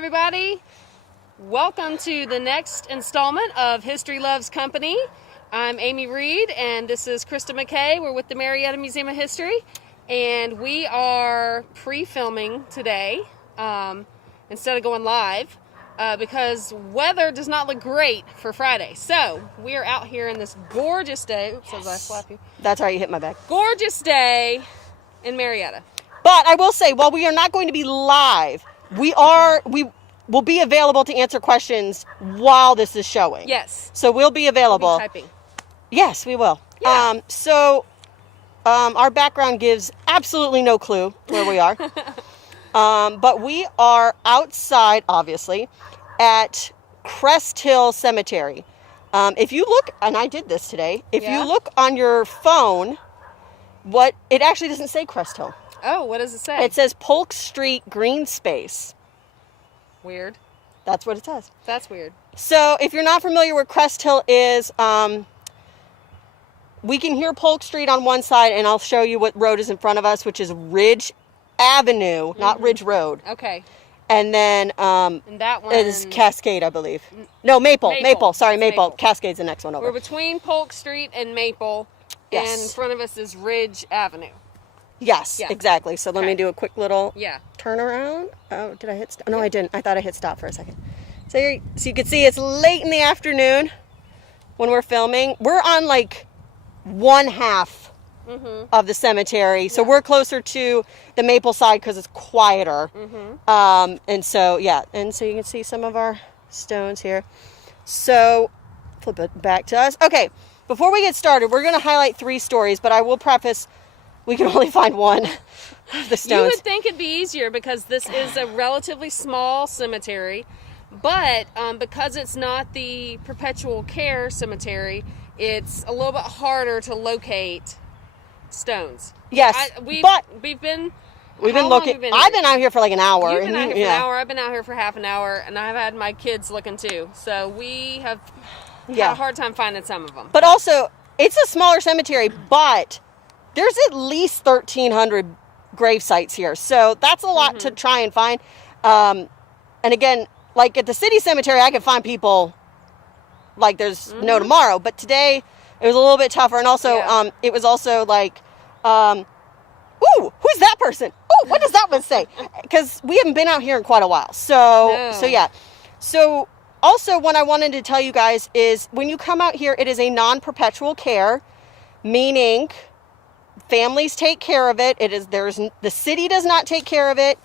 everybody. Welcome to the next installment of History Loves Company. I'm Amy Reed, and this is Krista McKay. We're with the Marietta Museum of History, and we are pre-filming today instead of going live because weather does not look great for Friday. So we are out here in this gorgeous day. Oops, as I slap you. That's right, you hit my back. Gorgeous day in Marietta. But I will say, while we are not going to be live, we will be available to answer questions while this is showing. Yes. So we'll be available. We'll be typing. Yes, we will. Yeah. Our background gives absolutely no clue where we are. But we are outside, obviously, at Crest Hill Cemetery. If you look, and I did this today, if you look on your phone, it actually doesn't say Crest Hill. Oh, what does it say? It says Polk Street Green Space. Weird. That's what it says. That's weird. So if you're not familiar where Crest Hill is, we can hear Polk Street on one side, and I'll show you what road is in front of us, which is Ridge Avenue, not Ridge Road. Okay. And then And that one is Cascade, I believe. No, Maple. Sorry, Maple. Cascade's the next one over. We're between Polk Street and Maple, and in front of us is Ridge Avenue. Yes, exactly. So let me do a quick little Yeah. turnaround. Oh, did I hit stop? No, I didn't. I thought I hit stop for a second. So you can see it's late in the afternoon when we're filming. We're on like one half of the cemetery. So we're closer to the Maple side because it's quieter. And so you can see some of our stones here. So flip it back to us. Okay, before we get started, we're going to highlight 3 stories, but I will preface we can only find one of the stones. You would think it'd be easier because this is a relatively small cemetery, but because it's not the perpetual care cemetery, it's a little bit harder to locate stones. Yes, we've been looking. I've been out here for like an hour. You've been out here for an hour. I've been out here for half an hour, and I've had my kids looking too. So we have had a hard time finding some of them. But also, it's a smaller cemetery, but there's at least 1,300 grave sites here. So that's a lot to try and find. And again, like at the city cemetery, I could find people like there's no tomorrow. But today, it was a little bit tougher. And also, it was also like, ooh, who's that person? Oh, what does that one say? Because we haven't been out here in quite a while. So yeah. So also, what I wanted to tell you guys is when you come out here, it is a non-perpetual care, meaning families take care of it. The city does not take care of it.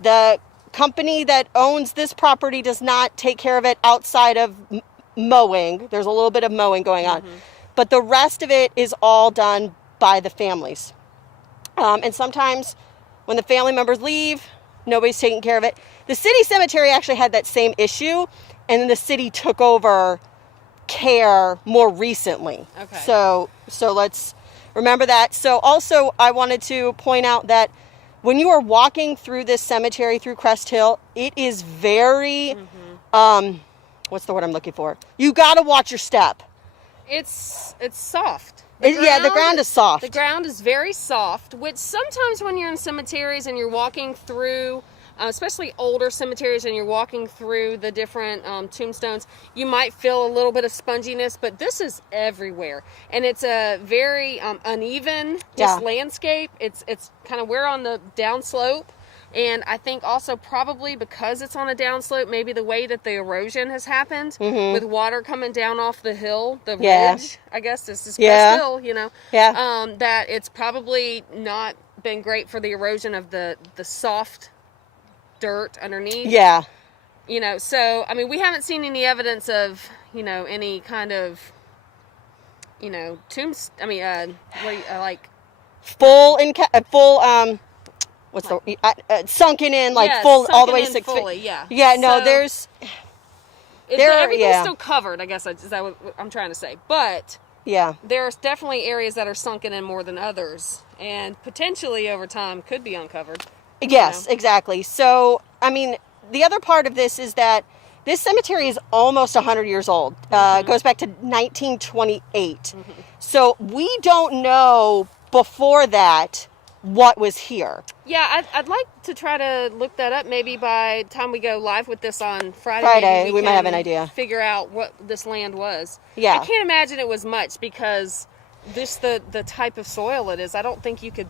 The company that owns this property does not take care of it outside of mowing. There's a little bit of mowing going on. But the rest of it is all done by the families. And sometimes when the family members leave, nobody's taking care of it. The city cemetery actually had that same issue, and then the city took over care more recently. Okay. So let's remember that. So also I wanted to point out that when you are walking through this cemetery, through Crest Hill, it is very, what's the word I'm looking for? You got to watch your step. It's soft. The ground is soft. The ground is very soft, which sometimes when you're in cemeteries and you're walking through, especially older cemeteries, and you're walking through the different tombstones, you might feel a little bit of sponginess, but this is everywhere. And it's a very uneven landscape. It's kind of, we're on the downslope. And I think also probably because it's on a downslope, maybe the way that the erosion has happened with water coming down off the hill, the ridge, I guess this is Crest Hill, that it's probably not been great for the erosion of the soft dirt underneath. Yeah. So, I mean, we haven't seen any evidence of, any kind of, tombs, sunken in, full, all the way 6 feet. Fully, there's... Everything's still covered, I guess, is that what I'm trying to say. But there's definitely areas that are sunken in more than others, and potentially over time could be uncovered. Yes, exactly. So, I mean, the other part of this is that this cemetery is almost 100 years old. It goes back to 1928. So we don't know before that what was here. Yeah, I'd like to try to look that up. Maybe by the time we go live with this on Friday, maybe we might have an idea. Figure out what this land was. Yeah. I can't imagine it was much because just the type of soil it is. I don't think you could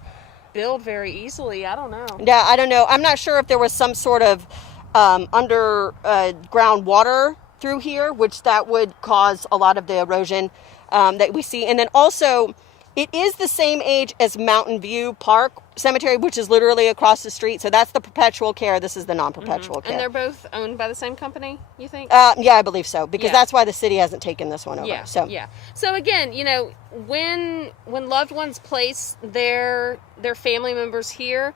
build very easily. I don't know. Yeah, I don't know. I'm not sure if there was some sort of underground water through here, which that would cause a lot of the erosion that we see. And then also, it is the same age as Mountain View Park Cemetery, which is literally across the street. So that's the perpetual care. This is the non-perpetual care. And they're both owned by the same company, you think? Yeah, I believe so, because that's why the city hasn't taken this one over. Yeah, so. yeah. So again, you know, when loved ones place their family members here,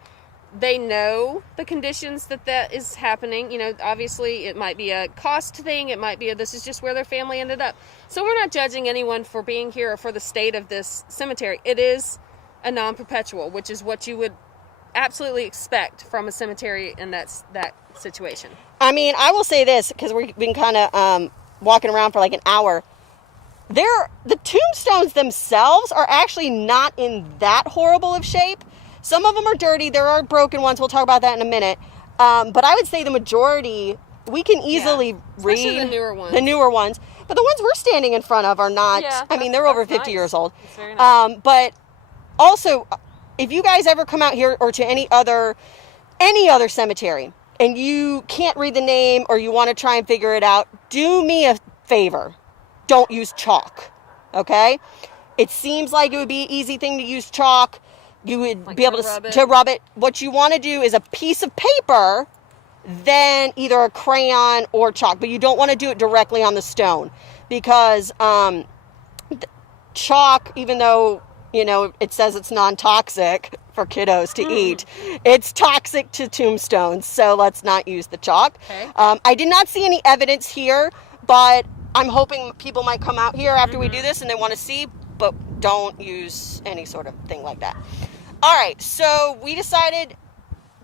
they know the conditions that is happening. You know, obviously it might be a cost thing. It might be this is just where their family ended up. So we're not judging anyone for being here or for the state of this cemetery. It is a non-perpetual, which is what you would absolutely expect from a cemetery in that situation. I mean, I will say this, because we've been kind of walking around for like an hour. The tombstones themselves are actually not in that horrible of shape. Some of them are dirty. There are broken ones. We'll talk about that in a minute. But I would say the majority, we can easily read. Especially the newer ones. The newer ones. But the ones we're standing in front of are not, I mean, they're over 50 years old. It's very nice. But also, if you guys ever come out here or to any other cemetery and you can't read the name or you want to try and figure it out, do me a favor. Don't use chalk. Okay? It seems like it would be an easy thing to use chalk. You would be able to rub it. What you want to do is a piece of paper, then either a crayon or chalk. But you don't want to do it directly on the stone, because chalk, even though, you know, it says it's non-toxic for kiddos to eat, it's toxic to tombstones. So let's not use the chalk. Okay. I did not see any evidence here, but I'm hoping people might come out here after we do this and they want to see, but don't use any sort of thing like that. All right, so we decided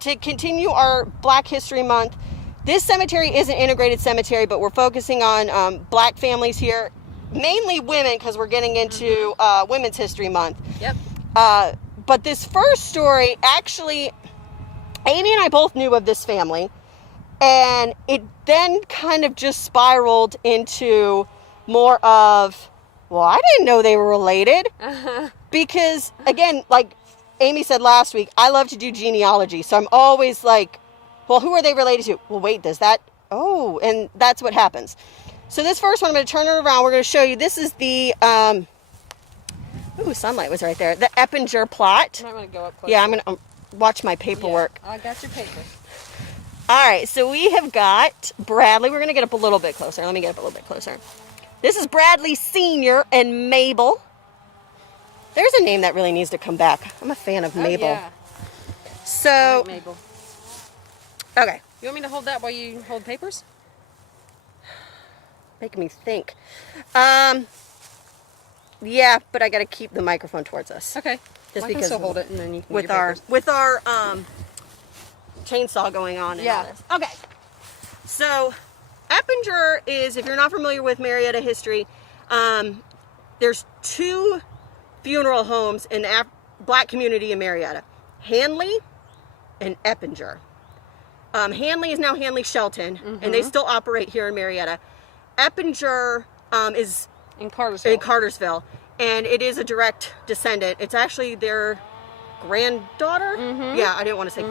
to continue our Black History Month. This cemetery is an integrated cemetery, but we're focusing on Black families here, mainly women, because we're getting into Women's History Month. Yep. But this first story, actually, Amy and I both knew of this family, and it then kind of just spiraled into more of, well, I didn't know they were related. Because, again, like Amy said last week, I love to do genealogy. So I'm always like, well, who are they related to? Well, wait, does that? Oh, and that's what happens. So this first one, I'm going to turn it around. We're going to show you. This is the, sunlight was right there. The Eppinger plot. You might want to go up closer. Yeah, I'm going to watch my paperwork. Yeah, I got your paper. All right, so we have got Bradley. We're going to get up a little bit closer. Let me get up a little bit closer. This is Bradley Sr. and Mabel. There's a name that really needs to come back. I'm a fan of Mabel. Yeah. So, I like Mabel. Okay. You want me to hold that while you hold papers? Making me think. Yeah, but I got to keep the microphone towards us. Okay. Just I because can still hold it and then you can with our chainsaw going on and all this. Okay. So, Eppinger is, if you're not familiar with Marietta history, there's two funeral homes in the Black community in Marietta. Hanley and Eppinger. Hanley is now Hanley Shelton, and they still operate here in Marietta. Eppinger is in Cartersville. And it is a direct descendant. It's actually their granddaughter. Yeah, I didn't want to say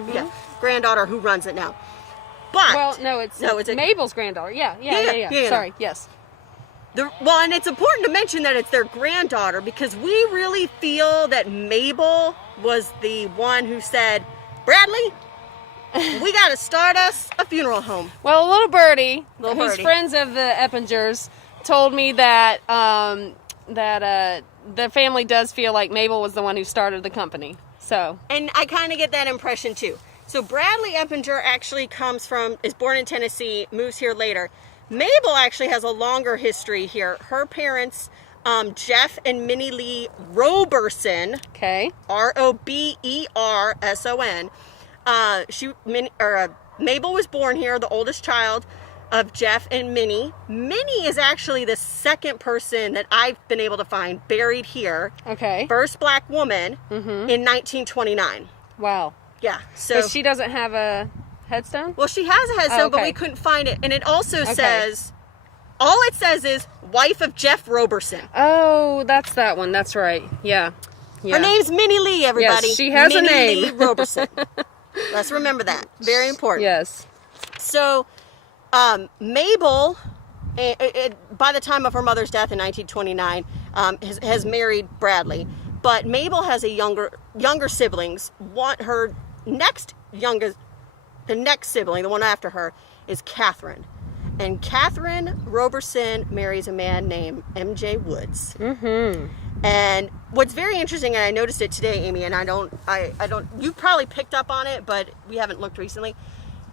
granddaughter who runs it now. But well, no, it's Mabel's granddaughter. Yeah. Sorry, yes. And it's important to mention that it's their granddaughter, because we really feel that Mabel was the one who said, Bradley, we got to start us a funeral home. Well, little birdie, who's friends of the Eppingers, told me that the family does feel like Mabel was the one who started the company. So, and I kind of get that impression too. So Bradley Eppinger actually is born in Tennessee, moves here later. Mabel actually has a longer history here. Her parents, Jeff and Minnie Lee Roberson. Okay. Roberson. Mabel was born here, the oldest child. of Jeff and Minnie. Minnie is actually the second person that I've been able to find buried here. Okay. First black woman in 1929. Wow. Yeah. So But she doesn't have a headstone? well, she has a headstone, Oh, but okay. we couldn't find it. And it also says, all it says is wife of Jeff Roberson. Oh, that's that one. That's right. Yeah. Yeah. Her name's Minnie Lee, everybody. Yes, she has a Minnie name. Lee Roberson. Let's remember that. Very important. Yes. So, Mabel, by the time of her mother's death in 1929, has married Bradley. But Mabel has a younger siblings. The next sibling, the one after her, is Catherine. And Catherine Roberson marries a man named M.J. Woods. Mm-hmm. And what's very interesting, and I noticed it today, Amy, and I don't, you probably picked up on it, but we haven't looked recently,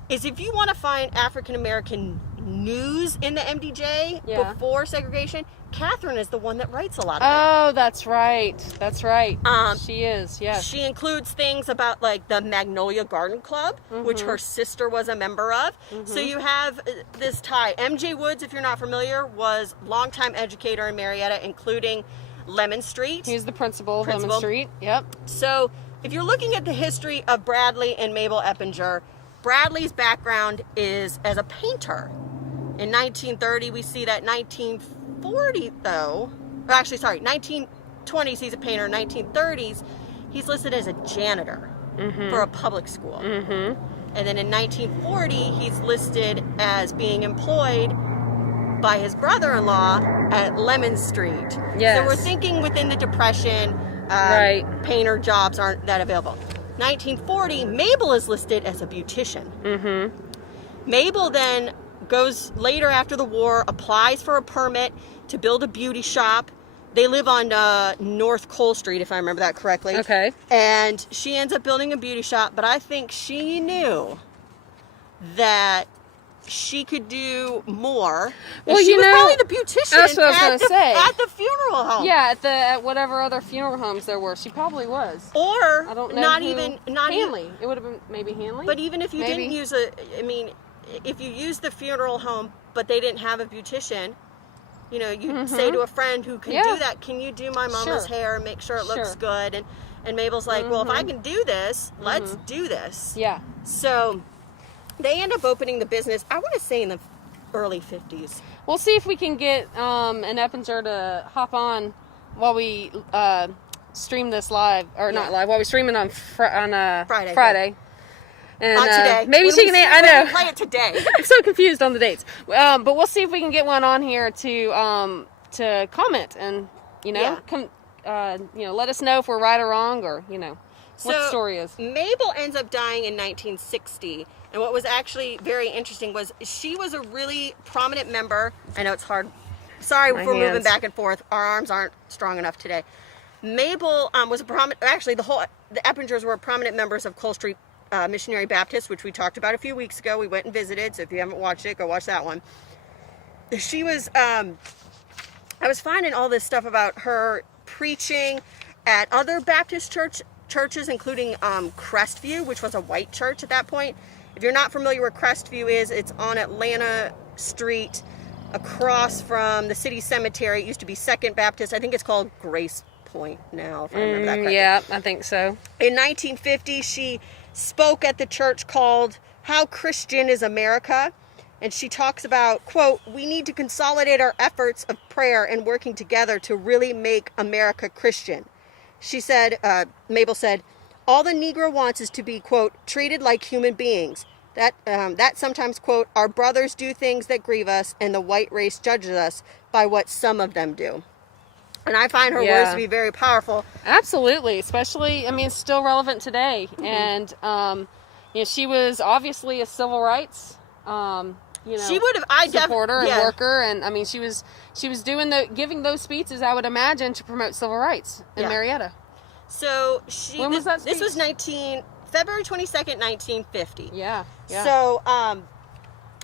is if you want to find African American news in the MDJ before segregation, Catherine is the one that writes a lot of it. Oh, that's right. That's right. She is, yes. She includes things about like the Magnolia Garden Club, which her sister was a member of. So you have this tie. M.J. Woods, if you're not familiar, was longtime educator in Marietta, including Lemon Street. He's the principal of Lemon Street. Yep. So if you're looking at the history of Bradley and Mabel Eppinger, Bradley's background is as a painter. In 1930, we see that 1940, though, or actually, sorry, 1920s, he's a painter. In 1930s, he's listed as a janitor for a public school. And then in 1940, he's listed as being employed by his brother-in-law at Lemon Street. Yes. So we're thinking within the Depression, Right. painter jobs aren't that available. 1940, Mabel is listed as a beautician. Mabel then goes later after the war, applies for a permit to build a beauty shop. They live on North Cole Street, if I remember that correctly. Okay. And she ends up building a beauty shop, but I think she knew that she could do more. Well, she you was know, probably the beautician that's what I was at gonna say. at the funeral home. Yeah, at whatever other funeral homes there were. She probably was. Or I don't know not who- even Hanley. It would have been maybe Hanley. But even if you Maybe. didn't use if you used the funeral home, but they didn't have a beautician, you know, you say to a friend who can do that, can you do my mama's hair and make sure it looks good? And Mabel's like, well, if I can do this, let's do this. Yeah. So they end up opening the business, I want to say in the early 50s. We'll see if we can get an Eppinger to hop on while we stream this live, or not live, while we stream it on Friday. And Not today. maybe When she we can. see- I when know. we play it today. I'm so confused on the dates. But we'll see if we can get one on here to comment and let us know if we're right or wrong, or what the story is. Mabel ends up dying in 1960, and what was actually very interesting was she was a really prominent member. I know it's hard. Sorry if we're moving back and forth. Our arms aren't strong enough today. Mabel was a prominent. Actually, the Eppingers were prominent members of Cole Street Missionary Baptist, which we talked about a few weeks ago. We went and visited, so if you haven't watched it, go watch that one. She was, I was finding all this stuff about her preaching at other Baptist churches, including Crestview, which was a white church at that point. If you're not familiar where Crestview is, it's on Atlanta Street, across from the city cemetery. It used to be Second Baptist. I think it's called Grace Point now, if I remember that correctly. Yeah, I think so. In 1950, she spoke at the church called How Christian is America? And she talks about, quote, we need to consolidate our efforts of prayer and working together to really make America Christian. She said, Mabel said, all the Negro wants is to be, quote, treated like human beings. That sometimes, quote, our brothers do things that grieve us and the white race judges us by what some of them do. And I find her words to be very powerful. Absolutely, especially, it's still relevant today. And, she was obviously a civil rights, she would have, supporter and worker. And, she was giving those speeches, I would imagine, to promote civil rights in Marietta. So when was that speech? This was February 22nd, 1950. Yeah. So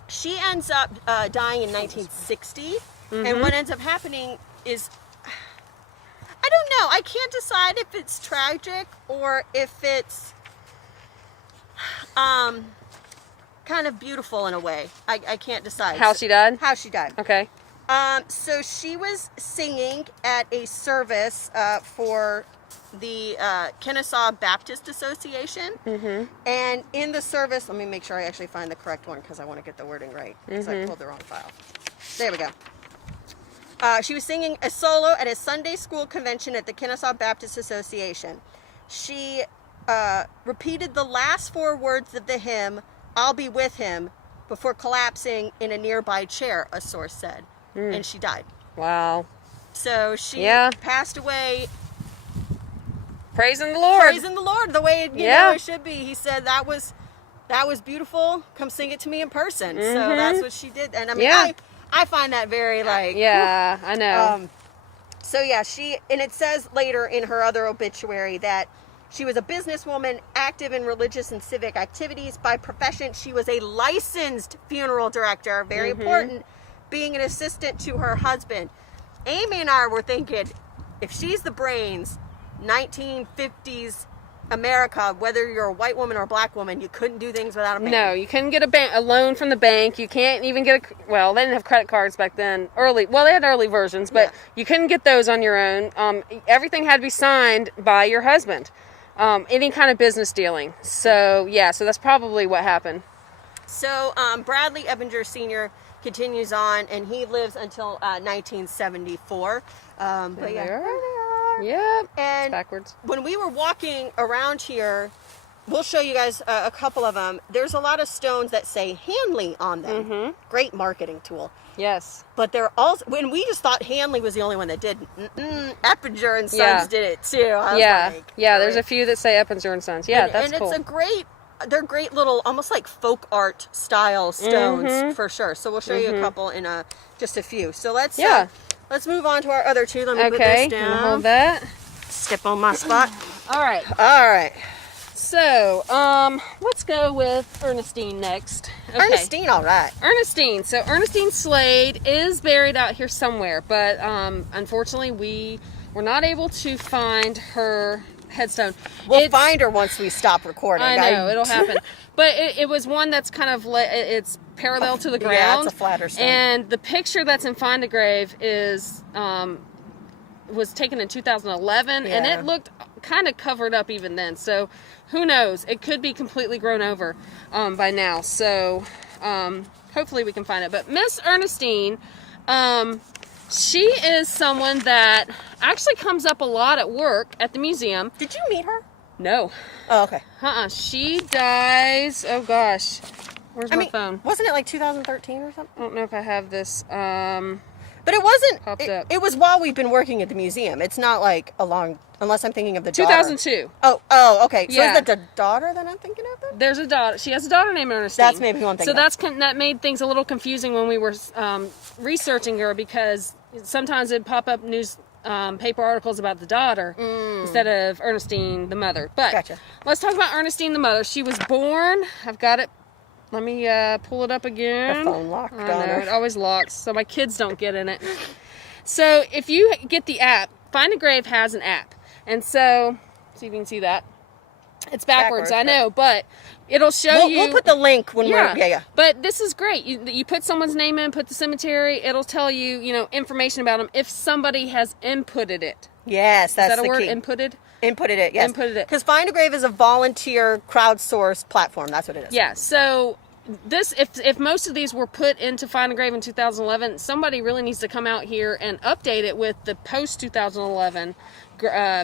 she ends up dying in 1960. And what ends up happening is, I don't know. I can't decide if it's tragic or if it's kind of beautiful in a way. I can't decide. How she died? How she died. Okay. So she was singing at a service for the Kennesaw Baptist Association. Mm-hmm. And in the service, let me make sure I actually find the correct one because I want to get the wording right. Because I pulled the wrong file. There we go. She was singing a solo at a Sunday school convention at the Kennesaw Baptist Association. She repeated the last 4 words of the hymn, "I'll be with him," before collapsing in a nearby chair, a source said. And she died. Wow. So she passed away Praising the Lord. praising the Lord the way you know it should be. He said that was beautiful. Come sing it to me in person. So that's what she did. And I mean, I find that very like I know. So yeah, and it says later in her other obituary that she was a businesswoman, active in religious and civic activities. By profession, she was a licensed funeral director, very important, being an assistant to her husband. Amy and I were thinking, if she's the brains, 1950s America, whether you're a white woman or a black woman, you couldn't do things without a man. No, you couldn't get a loan from the bank. You can't even get they didn't have credit cards back then. They had early versions, but you couldn't get those on your own. Everything had to be signed by your husband. Any kind of business dealing. So that's probably what happened. So Bradley Ebinger Sr. continues on, and he lives until 1974. But There yeah, they are. there they are. Yep. And Backwards. when we were walking around here, we'll show you guys a couple of them. There's a lot of stones that say Hanley on them. Great marketing tool. Yes. But they're also, when we just thought Hanley was the only one that didn't. Eppinger and Sons did it too. I was like, there's a few that say Eppinger and Sons. Yeah, that's cool. And they're great little, almost like folk art style stones for sure. So we'll show you a couple in just a few. So let's move on to our other 2. Let me put this down. Hold that. Step on my spot. All right. So, let's go with Ernestine next. Okay. Ernestine, all right. Ernestine. So Ernestine Slade is buried out here somewhere, but unfortunately we were not able to find her headstone. We'll find her once we stop recording. I know, it'll happen. But it was one that's kind of, it's parallel to the ground. Yeah, it's a flatter stone. And the picture that's in Find a Grave was taken in 2011, and it looked kind of covered up even then. So who knows? It could be completely grown over by now. So hopefully we can find it. But Miss Ernestine, she is someone that actually comes up a lot at work at the museum. Did you meet her? No. Oh, okay. She dies. Oh gosh, where's my phone? Wasn't it like 2013 or something? I don't know if I have this. But it wasn't. Popped up. It was while we've been working at the museum. It's not like unless I'm thinking of the daughter. 2002. Oh, okay. So Yeah. is that the daughter that I'm thinking of then? There's a daughter. She has a daughter named Ernestine. That's maybe one thing. So that made things a little confusing when we were researching her, because sometimes it'd pop up news paper articles about the daughter instead of Ernestine, the mother. But Gotcha. Let's talk about Ernestine, the mother. She was born. I've got it. Let me pull it up again. Her phone locked I on know, her. it always locks, so my kids don't get in it. So if you get the app, Find a Grave has an app. And so, see if you can see that. It's backwards, I know, but it'll show you. We'll put the link when we're. Yeah. But this is great. You put someone's name in, put the cemetery. It'll tell you, information about them if somebody has inputted it. Yes, that's Is that a the word? key. Inputted? Inputted it, yes. Inputted it. Because Find a Grave is a volunteer crowdsourced platform. That's what it is. Yeah, so if most of these were put into Find a Grave in 2011, somebody really needs to come out here and update it with the post 2011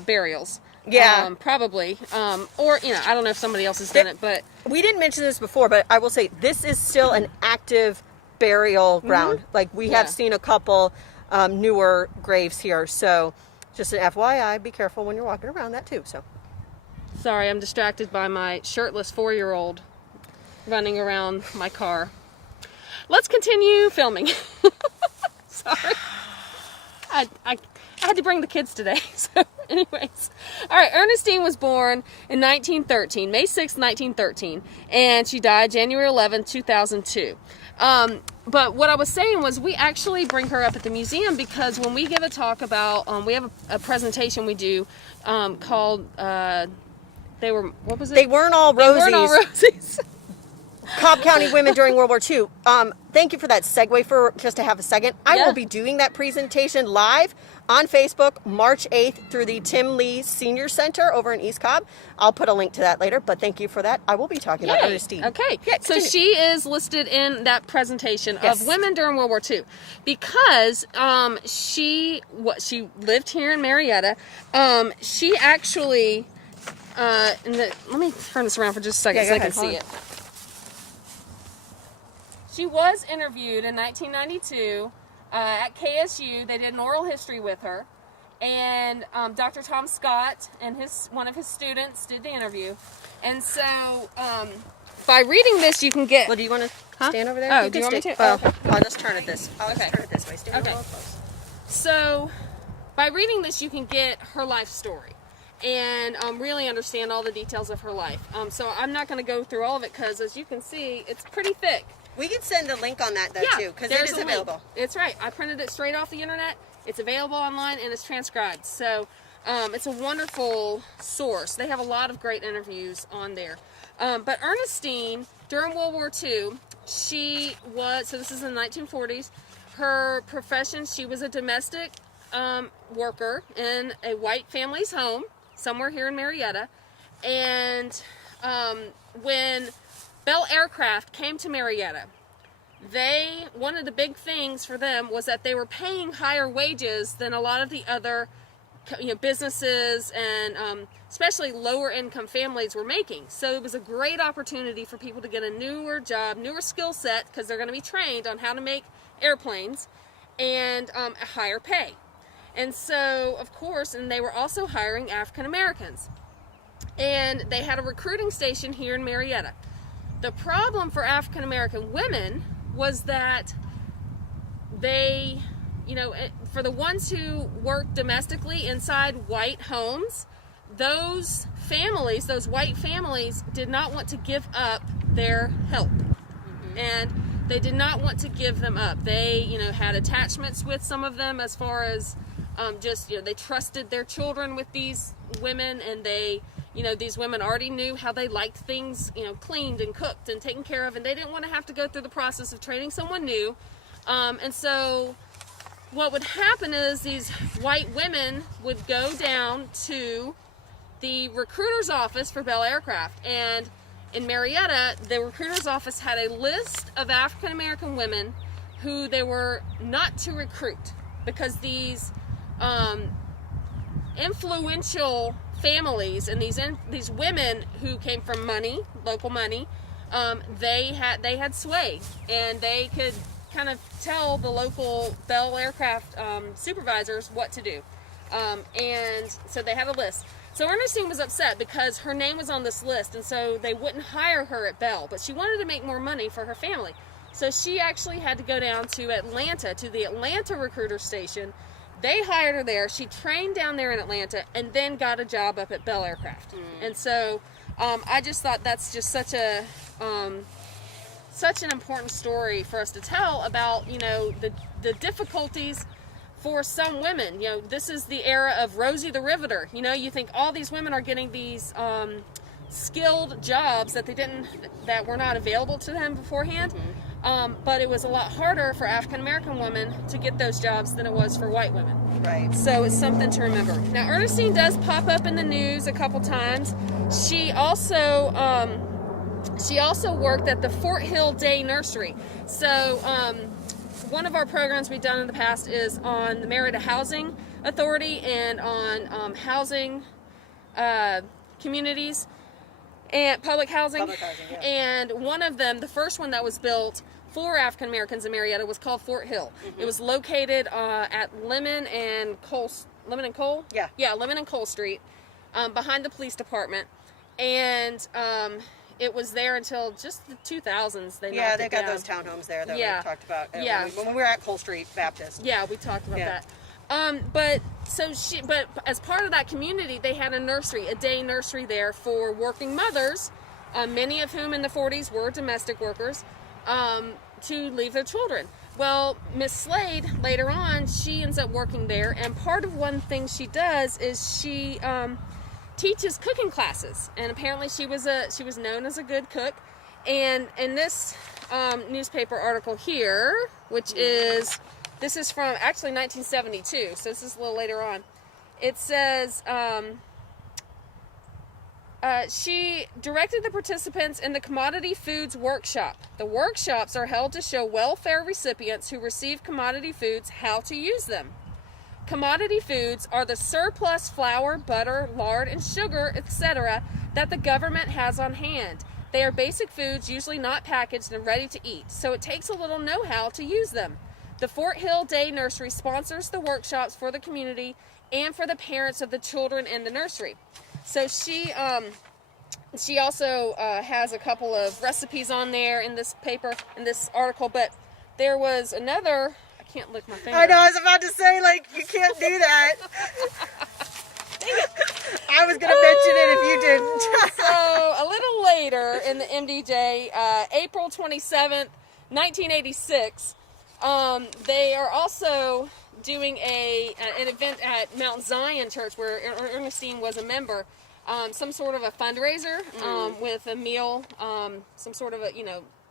burials. Yeah. Probably. Or, I don't know if somebody else has done it, but we didn't mention this before, but I will say this is still an active burial ground. Like we have seen a couple newer graves here. So just an FYI, be careful when you're walking around that too. So sorry, I'm distracted by my shirtless 4-year-old running around my car. Let's continue filming. Sorry. I had to bring the kids today. So anyways. All right, Ernestine was born in 1913, May 6, 1913, and she died January 11, 2002. But what I was saying was we actually bring her up at the museum because when we give a talk about, we have a presentation we do called, what was it? They weren't all rosies. They weren't all rosies. Cobb County women during World War II. Thank you for that segue for just to have a second. I will be doing that presentation live on Facebook March 8th through the Tim Lee Senior Center over in East Cobb. I'll put a link to that later, but thank you for that. I will be talking about Ernestine. Okay. Yeah, so continue. she is listed in that presentation of women during World War II because she lived here in Marietta. She actually, let me turn this around for just a second so I can see it. She was interviewed in 1992 at KSU. They did an oral history with her, and Dr. Tom Scott and one of his students did the interview. And so, by reading this, you can get. Well, do you want to stand over there? Oh, do you want me to? Well, okay. I'll just turn it this. I'll just turn it this way. Stand Okay. real close. So, by reading this, you can get her life story and really understand all the details of her life. So I'm not going to go through all of it because, as you can see, it's pretty thick. We can send a link on that, though, too, because it is available. It's right. I printed it straight off the internet. It's available online, and it's transcribed. So it's a wonderful source. They have a lot of great interviews on there. But Ernestine, during World War II, she was, so this is in the 1940s, her profession, she was a domestic worker in a white family's home, somewhere here in Marietta. And when Bell Aircraft came to Marietta, one of the big things for them was that they were paying higher wages than a lot of the other businesses and especially lower income families were making. So it was a great opportunity for people to get a newer job, newer skill set, because they're going to be trained on how to make airplanes, and a higher pay. And so, of course, and they were also hiring African Americans. And they had a recruiting station here in Marietta. The problem for African American women was that they, for the ones who worked domestically inside white homes, those families, those white families, did not want to give up their help. Mm-hmm. And they did not want to give them up. They, had attachments with some of them as far as they trusted their children with these women, and they, these women already knew how they liked things, cleaned and cooked and taken care of, and they didn't want to have to go through the process of training someone new. And so what would happen is these white women would go down to the recruiter's office for Bell Aircraft, and in Marietta, the recruiter's office had a list of African American women who they were not to recruit because these influential families and these women who came from money, local money, they had sway, and they could kind of tell the local Bell Aircraft supervisors what to do, and so they had a list. So Ernestine was upset because her name was on this list, and so they wouldn't hire her at Bell, but she wanted to make more money for her family. So she actually had to go down to Atlanta, to the Atlanta recruiter station. They hired her there. She trained down there in Atlanta and then got a job up at Bell Aircraft. And so I just thought that's just such an important story for us to tell about, the difficulties for some women. This is the era of Rosie the Riveter. You think all these women are getting these skilled jobs that were not available to them beforehand. But it was a lot harder for African American women to get those jobs than it was for white women. Right. So it's something to remember. Now, Ernestine does pop up in the news a couple times. She also worked at the Fort Hill Day Nursery. So one of our programs we've done in the past is on the Marietta Housing Authority and on housing communities and public housing. Yeah. And one of them, the first one that was built for African Americans in Marietta, was called Fort Hill. It was located at Lemon and Cole. Yeah, Lemon and Cole Street, behind the police department, and it was there until just the 2000s. They got those townhomes there that we talked about. When we were at Cole Street Baptist. Yeah, we talked about that. But as part of that community, they had a day nursery there for working mothers, many of whom in the 40s were domestic workers, to leave their children. Well, Miss Slade, later on, she ends up working there, and part of one thing she does is she teaches cooking classes, and apparently she was known as a good cook, And in this newspaper article here, which this is from actually 1972, so this is a little later on. It says she directed the participants in the Commodity Foods Workshop. The workshops are held to show welfare recipients who receive commodity foods how to use them. Commodity foods are the surplus flour, butter, lard, and sugar, etc. that the government has on hand. They are basic foods, usually not packaged and ready to eat, so it takes a little know-how to use them. The Fort Hill Day Nursery sponsors the workshops for the community and for the parents of the children in the nursery. So she also has a couple of recipes on there in this paper, in this article, but there was another, I can't lick my finger. I know, I was about to say, like, you can't do that. I was going to mention it if you didn't. So, a little later in the MDJ, April 27th, 1986, they are also doing an event at Mount Zion Church where Ernestine was a member. Some sort of a fundraiser with a meal, some sort of a,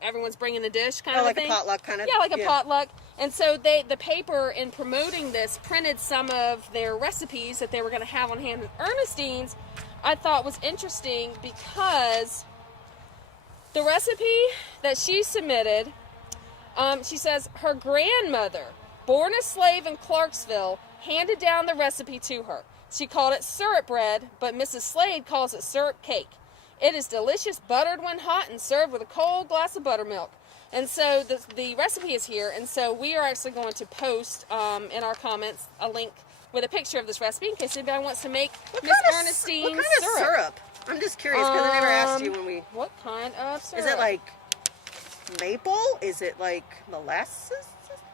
everyone's bringing a dish kind of like thing. A potluck kind of? Yeah, like a potluck. And so the paper, in promoting this, printed some of their recipes that they were going to have on hand. Ernestine's, I thought, was interesting because the recipe that she submitted, she says her grandmother, born a slave in Clarksville, handed down the recipe to her. She called it syrup bread, but Mrs. Slade calls it syrup cake. It is delicious, buttered when hot, and served with a cold glass of buttermilk. And so the recipe is here, and so we are actually going to post in our comments a link with a picture of this recipe in case anybody wants to make Miss Ernestine's What kind of syrup? I'm just curious because I never asked you when we... What kind of syrup? Is it like maple? Is it like molasses?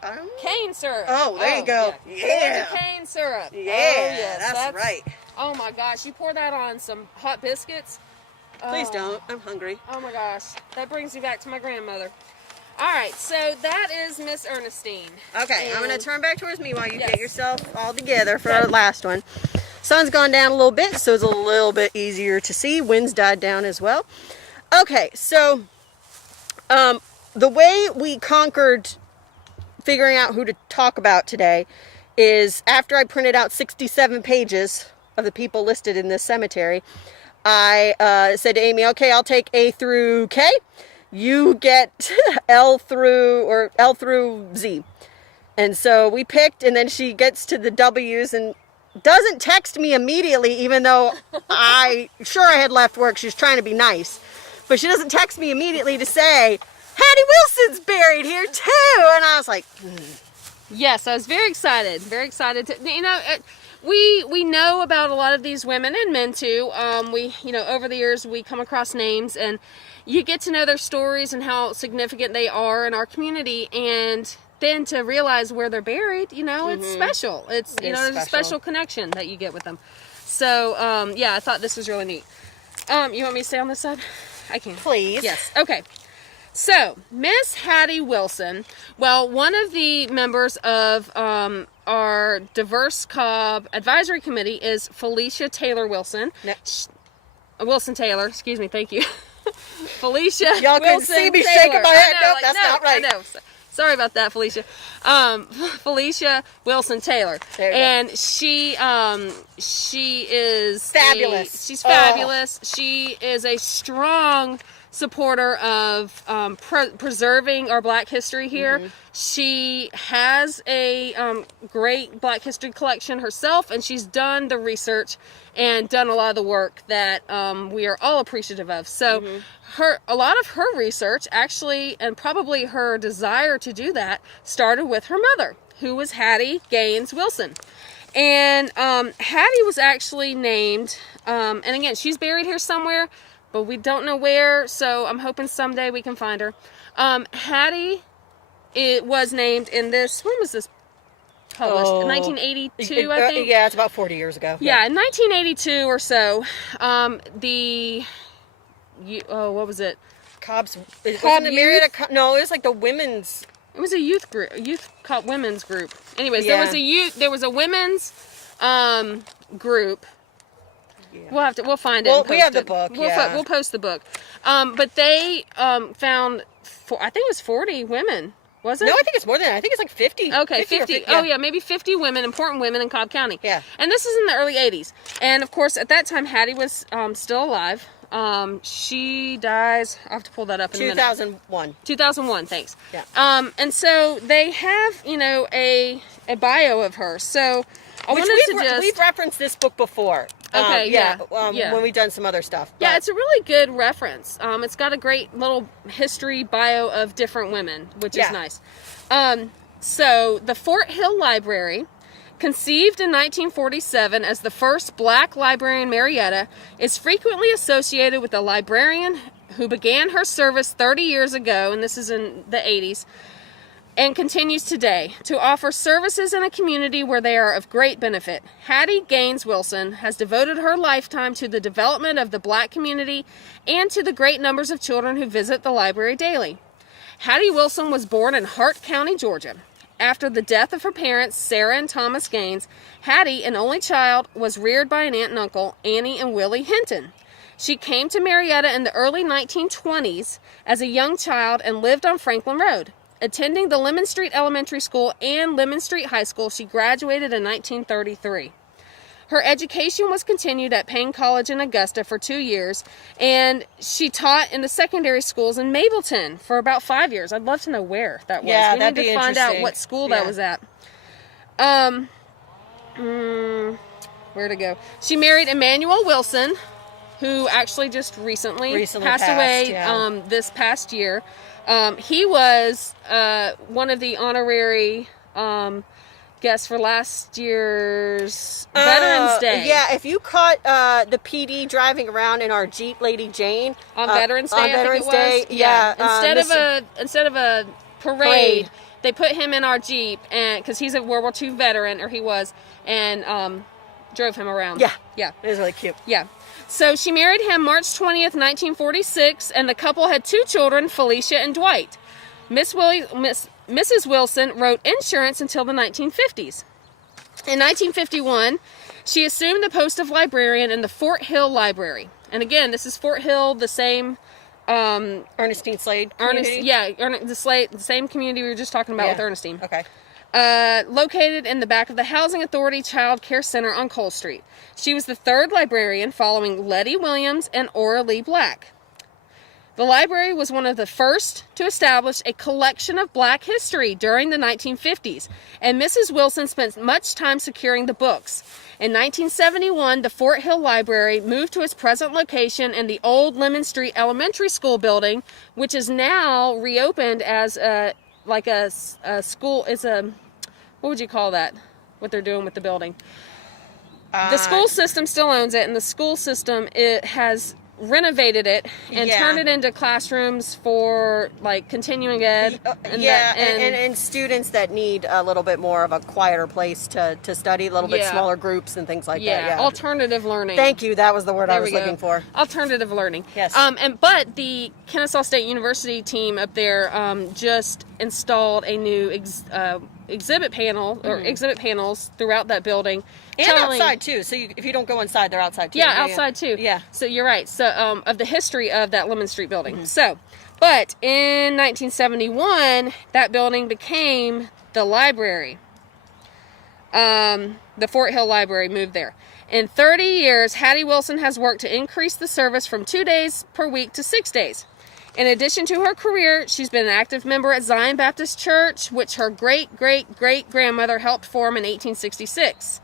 I don't know. Cane syrup. Oh, there you go. Yeah. Cane syrup. Yeah, yes, that's right. Oh my gosh, you pour that on some hot biscuits. Please don't. I'm hungry. Oh my gosh, that brings me back to my grandmother. All right, so that is Miss Ernestine. Okay, And I'm going to turn back towards me while you Yes. get yourself all together for our last one. Sun's gone down a little bit, so it's a little bit easier to see. Wind's died down as well. Okay, so the way we conquered figuring out who to talk about today is after I printed out 67 pages of the people listed in this cemetery, I said to Amy, okay, I'll take A through K. You get L through Z. And so we picked, and then she gets to the W's and doesn't text me immediately, even though I had left work. She was trying to be nice. But she doesn't text me immediately to say, Hattie Wilson's buried here too. And I was like, Yes, I was very excited. Very excited to, we know about a lot of these women and men too. Over the years we come across names and you get to know their stories and how significant they are in our community, and then to realize where they're buried, it's special. There's a special connection that you get with them. So, I thought this was really neat. You want me to stay on this side? I can. please. Yes. Okay. So, Miss Hattie Wilson, one of the members of our Diverse Cobb Advisory Committee is Felicia Taylor Wilson. No. Wilson Taylor, excuse me, thank you. Felicia Y'all can Wilson see me Taylor. shaking my head. I know, Nope, that's not right. I know. Sorry about that, Felicia. Felicia Wilson Taylor. There you and she is fabulous. She's fabulous. She is a strong supporter of preserving our Black history here. Mm-hmm. She has a great Black history collection herself, and she's done the research and done a lot of the work that we are all appreciative of. So a lot of her research actually, and probably her desire to do that, started with her mother, who was Hattie Gaines Wilson. And Hattie was actually named, and again, she's buried here somewhere, but we don't know where, so I'm hoping someday we can find her. Hattie, it was named in this, when was this published? 1982, I think? Yeah, it's about 40 years ago. Yeah, in 1982 or so, what was it? Cobb's, Cobb wasn't it Youth? no, it was like the women's. It was a youth group, women's group. Anyways, Yeah. there was a women's group. We'll find it. Well, and we post have the it. book, We'll yeah. we'll post the book. But they found, I think it was 40 women. Was it? No, I think it's more than that. I think it's like 50. Okay, 50. Oh, yeah, maybe 50 women, important women in Cobb County. Yeah. And this is in the early 80s. And, of course, at that time, Hattie was still alive. She dies, I'll have to pull that up in a minute. 2001. 2001, thanks. Yeah. And so they have, a bio of her. So I We've referenced this book before. Okay, yeah. When we've done some other stuff. Yeah, but- it's a really good reference. It's got a great little history bio of different women, which is nice. So the Fort Hill Library, conceived in 1947 as the first black library in Marietta, is frequently associated with a librarian who began her service 30 years ago, and this is in the 80s, and continues today to offer services in a community where they are of great benefit. Hattie Gaines Wilson has devoted her lifetime to the development of the black community and to the great numbers of children who visit the library daily. Hattie Wilson was born in Hart County, Georgia. After the death of her parents, Sarah and Thomas Gaines, Hattie, an only child, was reared by an aunt and uncle, Annie and Willie Hinton. She came to Marietta in the early 1920s as a young child and lived on Franklin Road. Attending the Lemon Street Elementary School and Lemon Street High School, she graduated in 1933. Her education was continued at Payne College in Augusta for 2 years, and she taught in the secondary schools in Mableton for about 5 years. I'd love to know where that was. Yeah, we that'd need be to find out interesting. what school that was at. Where to go? She married Emmanuel Wilson, who actually just recently passed away this past year. He was one of the honorary guests for last year's Veterans Day. Yeah, if you caught the PD driving around in our Jeep, Lady Jane, on Veterans Day, on Veterans Day, instead of a parade, they put him in our Jeep, and because he's a World War II veteran, or he was, and drove him around. Yeah, it was really cute. Yeah. So she married him March 20th, 1946, and the couple had 2 children, Felicia and Dwight. Mrs. Wilson wrote insurance until the 1950s. In 1951, she assumed the post of librarian in the Fort Hill Library. And again, this is Fort Hill, the same Ernestine Slade community? the same community we were just talking about with Ernestine. Okay. Located in the back of the Housing Authority Child Care Center on Cole Street. She was the 3rd librarian following Letty Williams and Ora Lee Black. The library was one of the first to establish a collection of black history during the 1950s, and Mrs. Wilson spent much time securing the books. In 1971, the Fort Hill Library moved to its present location in the old Lemon Street Elementary School building, which is now reopened as a school. It's a, what would you call that? What they're doing with the building? The school system still owns it, and the school system has renovated it and turned it into classrooms for like continuing ed. And students that need a little bit more of a quieter place to study, a little bit smaller groups and things like that. Yeah, alternative learning. Thank you. That was the word I was looking for. Alternative learning. Yes. But the Kennesaw State University team up there just installed a new exhibit panel or exhibit panels throughout that building. And outside too. So if you don't go inside, they're outside too. Yeah, outside too. Yeah. So you're right. So of the history of that Lemon Street building. So, but in 1971, that building became the library. The Fort Hill Library moved there. In 30 years, Hattie Wilson has worked to increase the service from 2 days per week to 6 days. In addition to her career, she's been an active member at Zion Baptist Church, which her great-great-great-grandmother helped form in 1866.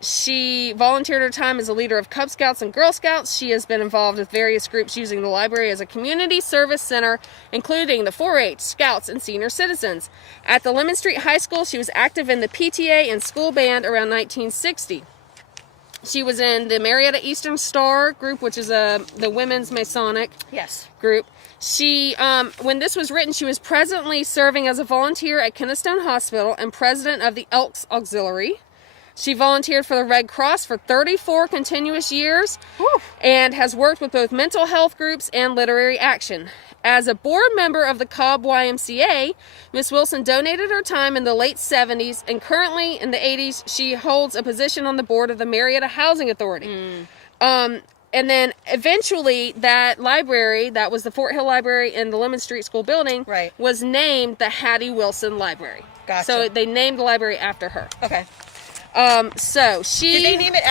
She volunteered her time as a leader of Cub Scouts and Girl Scouts. She has been involved with various groups using the library as a community service center, including the 4-H, Scouts, and Senior Citizens. At the Lemon Street High School, she was active in the PTA and school band around 1960. She was in the Marietta Eastern Star group, which is the women's Masonic group. She, when this was written, she was presently serving as a volunteer at Kennestone Hospital and president of the Elks Auxiliary. She volunteered for the Red Cross for 34 continuous years Whew. and has worked with both mental health groups and literary action. As a board member of the Cobb YMCA, Miss Wilson donated her time in the late 70s, and currently in the 80s, she holds a position on the board of the Marietta Housing Authority. And then eventually that library, that was the Fort Hill Library in the Lemon Street School building, Right. was named the Hattie Wilson Library. Gotcha. So they named the library after her. Okay. So she... Did they name it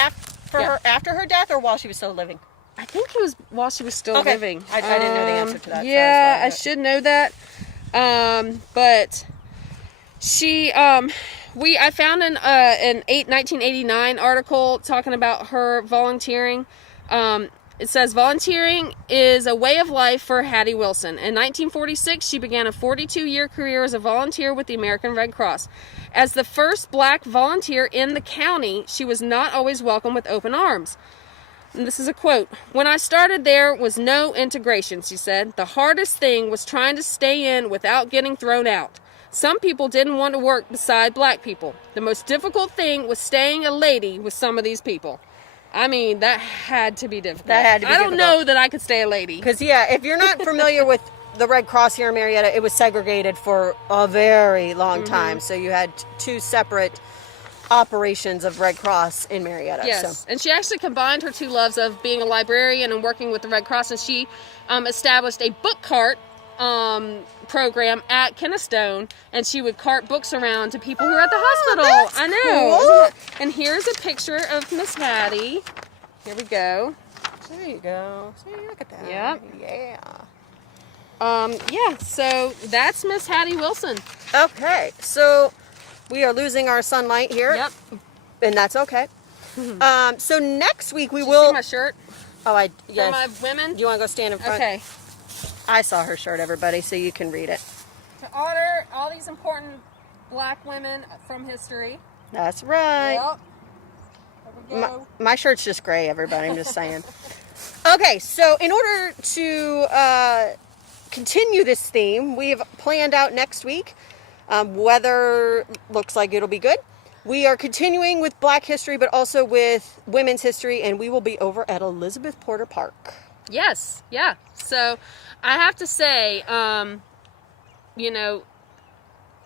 her after her death or while she was still living? I think it was while she was still Okay. living. I didn't know the answer to that. so Yeah, I that's why should know that. But she, I found an 1989 article talking about her volunteering. It says, volunteering is a way of life for Hattie Wilson. In 1946, she began a 42-year career as a volunteer with the American Red Cross. As the first black volunteer in the county, she was not always welcomed with open arms. And this is a quote. "When I started, there was no integration," she said. "The hardest thing was trying to stay in without getting thrown out. Some people didn't want to work beside black people. The most difficult thing was staying a lady with some of these people." I mean, that had to be difficult. That had to be I don't know that I could stay a lady. Because, yeah, if you're not familiar with the Red Cross here in Marietta, it was segregated for a very long time. So you had two separate operations of Red Cross in Marietta. Yes, So. and she actually combined her two loves of being a librarian and working with the Red Cross, and she established a book cart program at Kennestone, and she would cart books around to people who were at the hospital. That's I know. cool. Isn't it? And here's a picture of Miss Hattie. Here we go. There you go. See, look at that. Yep. Yeah. Yeah, so that's Miss Hattie Wilson. Okay, so we are losing our sunlight here. Yep. And that's okay. So next week we Did will... you see my shirt yes. for my women? Do you want to go stand in front? Okay. I saw her shirt, everybody, so you can read it. To honor all these important black women from history. That's right. Yep. There we My, go. my shirt's just gray, everybody. I'm just saying. Okay, so in order to continue this theme, we have planned out next week. Weather looks like it'll be good. We are continuing with Black history, but also with women's history, and we will be over at Elizabeth Porter Park. Yes, yeah. So I have to say,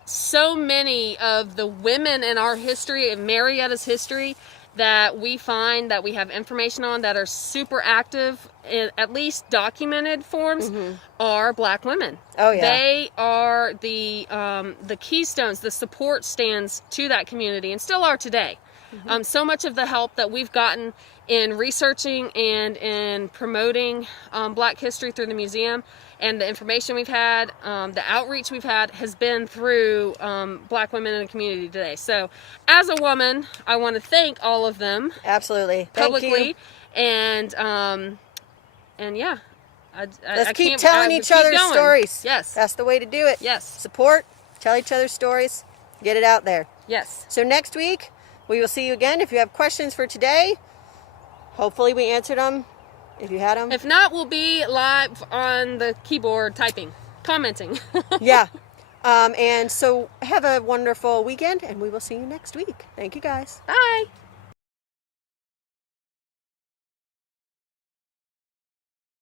so many of the women in our history, in Marietta's history, that we find that we have information on that are super active, in at least documented forms, are black women. Oh, yeah. They are the keystones, the support stands to that community, and still are today. So much of the help that we've gotten in researching and in promoting black history through the museum, and the information we've had, the outreach we've had, has been through black women in the community today. So as a woman, I want to thank all of them. Absolutely. Publicly. Thank you. And yeah. Let's keep telling each other's stories. Yes. That's the way to do it. Yes. Support, tell each other's stories, get it out there. Yes. So next week, we will see you again. If you have questions for today, hopefully we answered them. If you had them. If not, we'll be live on the keyboard typing, commenting. Yeah. And so have a wonderful weekend, and we will see you next week. Thank you, guys. Bye.